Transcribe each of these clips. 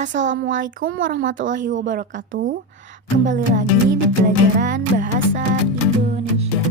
Assalamualaikum warahmatullahi wabarakatuh. Kembali lagi di pelajaran bahasa Indonesia.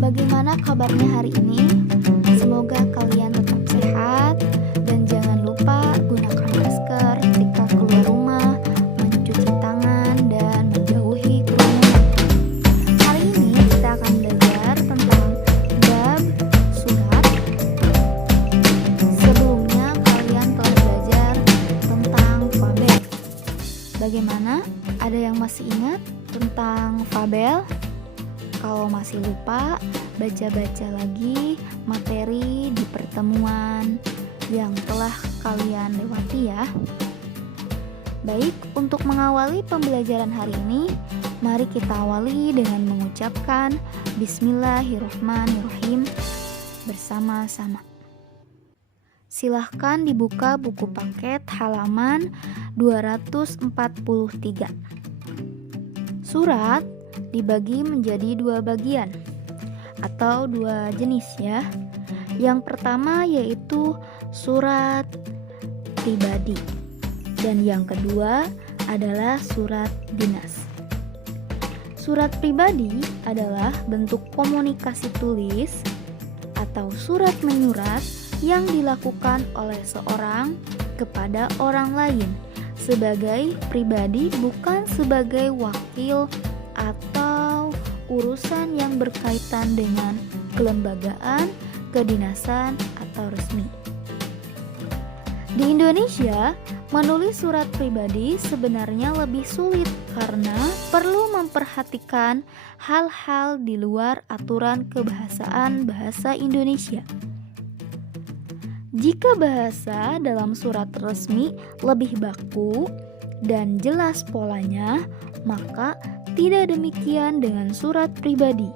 Bagaimana kabarnya hari ini? Semoga kalian tetap sehat dan jangan lupa gunakan masker ketika keluar rumah, mencuci tangan dan menjauhi kerumunan. Hari ini kita akan belajar tentang bab surat. Sebelumnya kalian telah belajar tentang fabel. Bagaimana? Ada yang masih ingat tentang fabel? Kalau masih lupa, baca-baca lagi materi di pertemuan yang telah kalian lewati ya. Baik, untuk mengawali pembelajaran hari ini, mari kita awali dengan mengucapkan Bismillahirrahmanirrahim bersama-sama. Silahkan dibuka buku paket halaman 243. Surat dibagi menjadi dua bagian atau dua jenis ya. Yang pertama yaitu surat pribadi dan yang kedua adalah surat dinas. Surat pribadi adalah bentuk komunikasi tulis atau surat menyurat yang dilakukan oleh seorang kepada orang lain sebagai pribadi, bukan sebagai wakil atau urusan yang berkaitan dengan kelembagaan, kedinasan, atau resmi. Di Indonesia, menulis surat pribadi sebenarnya lebih sulit karena perlu memperhatikan hal-hal di luar aturan kebahasaan bahasa Indonesia. Jika bahasa dalam surat resmi lebih baku dan jelas polanya, maka tidak demikian dengan surat pribadi.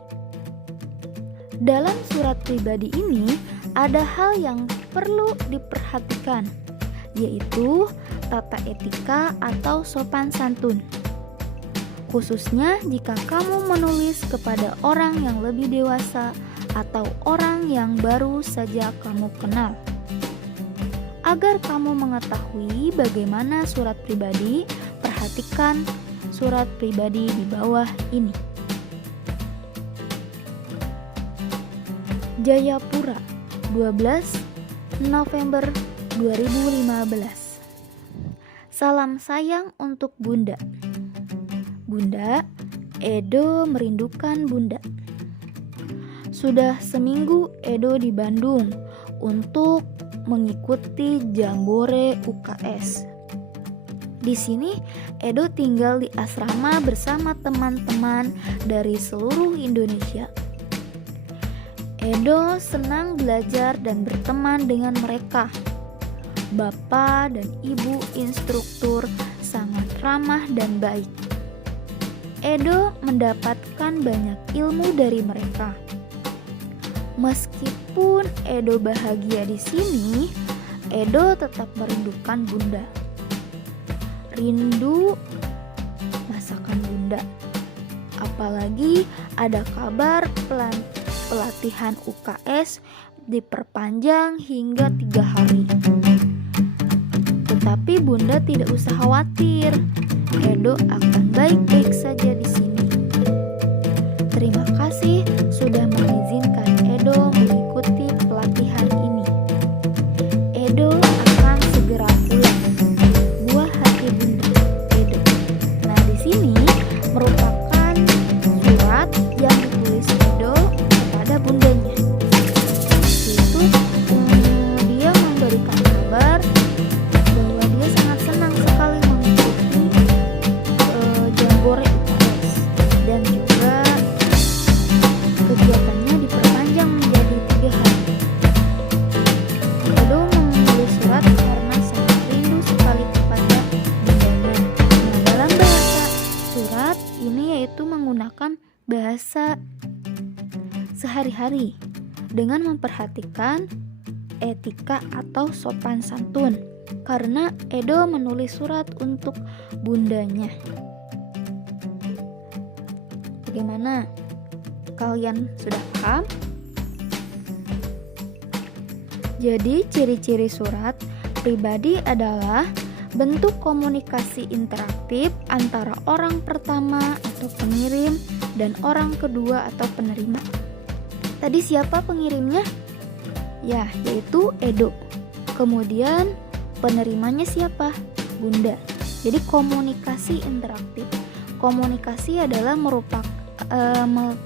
Dalam surat pribadi ini ada hal yang perlu diperhatikan, yaitu tata etika atau sopan santun. Khususnya jika kamu menulis kepada orang yang lebih dewasa atau orang yang baru saja kamu kenal. Agar kamu mengetahui bagaimana surat pribadi, perhatikan surat pribadi di bawah ini. Jayapura, 12 November 2015. Salam sayang untuk Bunda. Bunda, Edo merindukan Bunda. Sudah seminggu Edo di Bandung untuk mengikuti Jambore UKS. Di sini Edo tinggal di asrama bersama teman-teman dari seluruh Indonesia. Edo senang belajar dan berteman dengan mereka. Bapak dan ibu instruktur sangat ramah dan baik. Edo mendapatkan banyak ilmu dari mereka. Meskipun Edo bahagia di sini, Edo tetap merindukan Bunda. Rindu masakan Bunda. Apalagi ada kabar pelatihan UKS diperpanjang hingga 3 hari. Tetapi Bunda tidak usah khawatir. Edo akan baik-baik saja di sini. Terima kasih sudah mengizinkan Edo mengikuti pelatihan ini. Edo akan segera pulang. Buah hati Bunda, Edo. Nah, di sini merupakan surat yang ditulis Edo kepada bundanya. Yaitu dia memberikan kabar bahwa dia sangat senang sekali mengikuti Jambore UKS dan juga kegiatannya diperpanjang menjadi 3 hari. Edo menulis surat karena sangat rindu sekali kepada bundanya. Nah, dalam bahasa surat ini yaitu menggunakan bahasa sehari-hari dengan memperhatikan etika atau sopan santun karena Edo menulis surat untuk bundanya. Bagaimana? Kalian sudah paham? Jadi ciri-ciri surat pribadi adalah bentuk komunikasi interaktif antara orang pertama atau pengirim dan orang kedua atau penerima. Tadi siapa pengirimnya? Ya, yaitu Edo. Kemudian penerimanya siapa? Bunda. Jadi komunikasi interaktif. Komunikasi adalah merupakan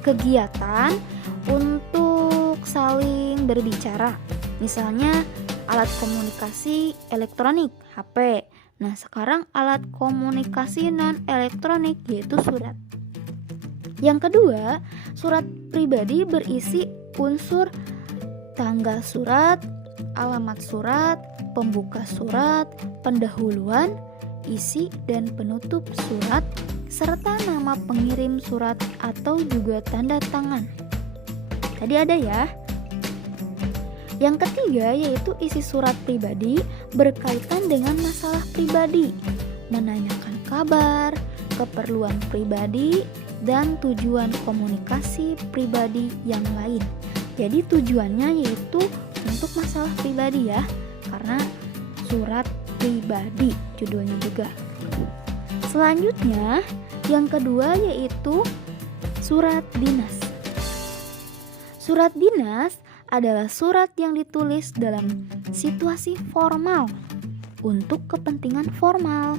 kegiatan untuk saling berbicara. Misalnya alat komunikasi elektronik, HP. Nah, sekarang alat komunikasi non-elektronik yaitu surat. Yang kedua, surat pribadi berisi unsur tanggal surat, alamat surat, pembuka surat, pendahuluan, isi dan penutup surat, serta nama pengirim surat atau juga tanda tangan. Tadi ada ya. Yang ketiga yaitu isi surat pribadi berkaitan dengan masalah pribadi, menanyakan kabar, keperluan pribadi, dan tujuan komunikasi pribadi yang lain. Jadi tujuannya yaitu untuk masalah pribadi ya, karena surat pribadi judulnya juga. Selanjutnya yang kedua yaitu surat dinas. Surat dinas adalah surat yang ditulis dalam situasi formal untuk kepentingan formal.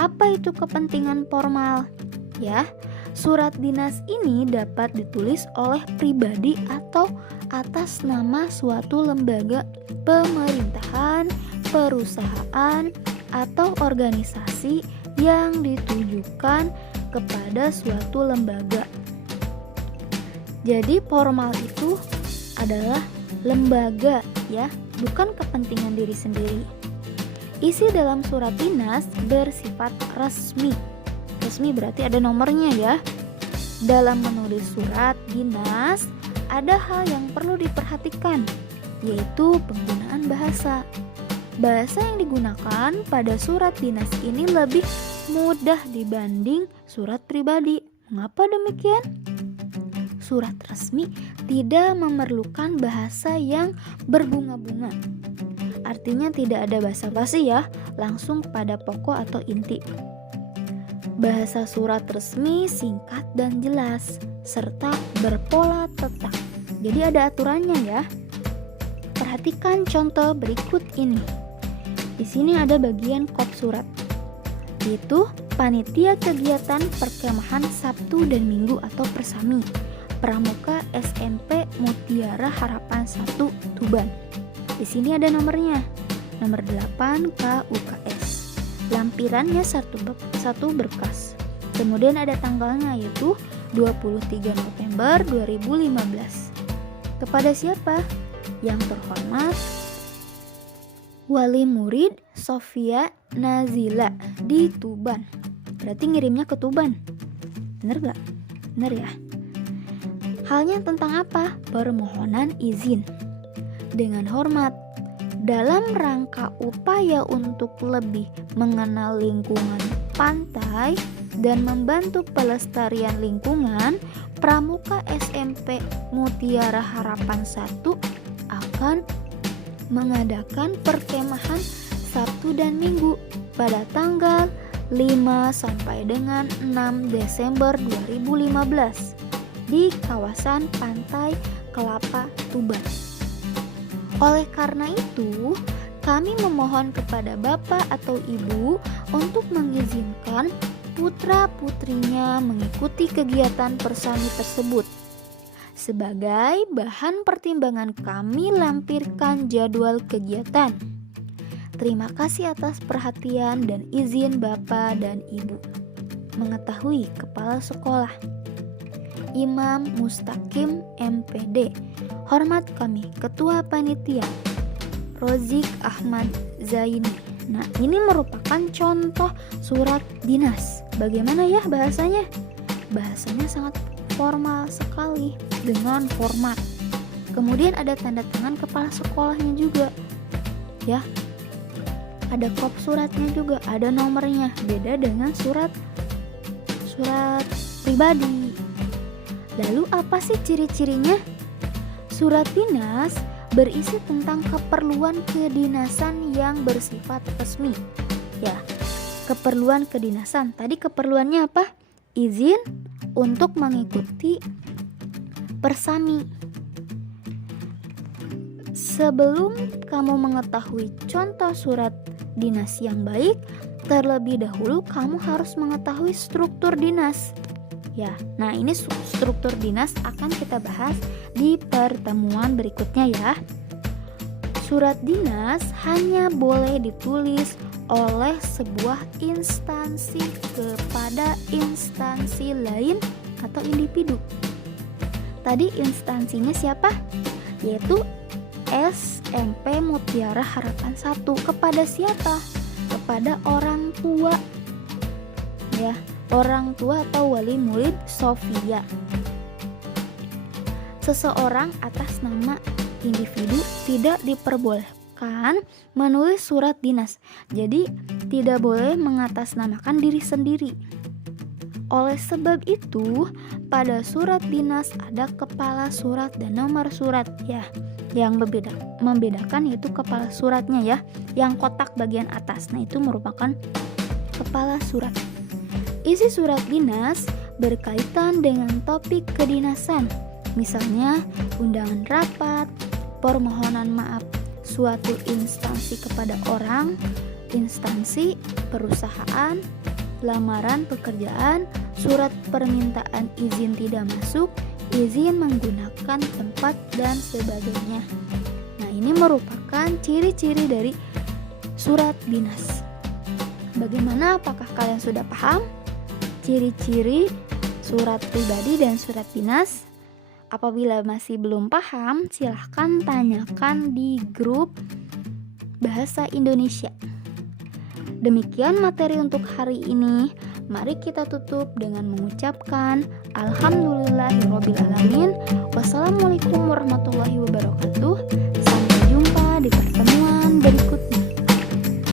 Apa itu kepentingan formal? Ya, surat dinas ini dapat ditulis oleh pribadi atau atas nama suatu lembaga pemerintahan, perusahaan, atau organisasi yang ditujukan kepada suatu lembaga. Jadi formal itu adalah lembaga ya, bukan kepentingan diri sendiri. Isi dalam surat dinas bersifat resmi. Resmi berarti ada nomornya ya. Dalam menulis surat dinas ada hal yang perlu diperhatikan, yaitu penggunaan bahasa. Bahasa yang digunakan pada surat dinas ini lebih mudah dibanding surat pribadi. Mengapa demikian? Surat resmi tidak memerlukan bahasa yang berbunga-bunga. Artinya tidak ada basa-basi ya, langsung pada pokok atau inti. Bahasa surat resmi singkat dan jelas, serta berpola tetap. Jadi ada aturannya ya. Perhatikan contoh berikut ini. Di sini ada bagian kop surat, yaitu panitia kegiatan perkemahan Sabtu dan Minggu atau Persami, Pramuka SMP Mutiara Harapan 1 Tuban. Di sini ada nomornya, nomor 8 KUKS. Lampirannya satu berkas. Kemudian ada tanggalnya yaitu 23 November 2015. Kepada siapa? Yang terhormat Wali Murid Sofia Nazila di Tuban. Berarti ngirimnya ke Tuban. Bener gak? Bener ya. Halnya tentang apa? Permohonan izin. Dengan hormat, dalam rangka upaya untuk lebih mengenal lingkungan pantai dan membantu pelestarian lingkungan, Pramuka SMP Mutiara Harapan 1 akan mengadakan perkemahan Sabtu dan Minggu pada tanggal 5 sampai dengan 6 Desember 2015 di kawasan Pantai Kelapa, Tuban. Oleh karena itu, kami memohon kepada Bapak atau Ibu untuk mengizinkan putra-putrinya mengikuti kegiatan persami tersebut. Sebagai bahan pertimbangan kami lampirkan jadwal kegiatan. Terima kasih atas perhatian dan izin Bapak dan Ibu. Mengetahui Kepala Sekolah Imam Mustaqim MPD. Hormat kami Ketua Panitia Rozik Ahmad Zaini. Nah, ini merupakan contoh surat dinas. Bagaimana ya bahasanya? Bahasanya sangat formal sekali dengan format. Kemudian ada tanda tangan kepala sekolahnya juga. Ya. Ada kop suratnya juga, ada nomornya. Beda dengan surat pribadi. Lalu apa sih ciri-cirinya? Surat dinas berisi tentang keperluan kedinasan yang bersifat resmi. Ya, keperluan kedinasan. Tadi keperluannya apa? Izin untuk mengikuti persami. Sebelum kamu mengetahui contoh surat dinas yang baik, terlebih dahulu kamu harus mengetahui struktur dinas. Ya, nah ini struktur dinas akan kita bahas di pertemuan berikutnya ya. Surat dinas hanya boleh ditulis oleh sebuah instansi kepada instansi lain atau individu. Tadi instansinya siapa? Yaitu SMP Mutiara Harapan 1. Kepada siapa? Kepada orang tua. Ya, orang tua atau wali murid Sofia. Seseorang atas nama individu tidak diperbolehkan menulis surat dinas. Jadi tidak boleh mengatasnamakan diri sendiri. Oleh sebab itu, pada surat dinas ada kepala surat dan nomor surat ya. Yang membedakan yaitu kepala suratnya ya, yang kotak bagian atas. Nah, itu merupakan kepala surat. Isi surat dinas berkaitan dengan topik kedinasan. Misalnya, undangan rapat, permohonan maaf suatu instansi kepada orang, instansi, perusahaan, lamaran pekerjaan, surat permintaan izin tidak masuk, izin menggunakan tempat, dan sebagainya. Nah, ini merupakan ciri-ciri dari surat dinas. Bagaimana? Apakah kalian sudah paham ciri-ciri surat pribadi dan surat dinas? Apabila masih belum paham, silahkan tanyakan di grup Bahasa Indonesia. Demikian materi untuk hari ini. Mari kita tutup dengan mengucapkan Alhamdulillahirrabbilalamin. Wassalamualaikum warahmatullahi wabarakatuh.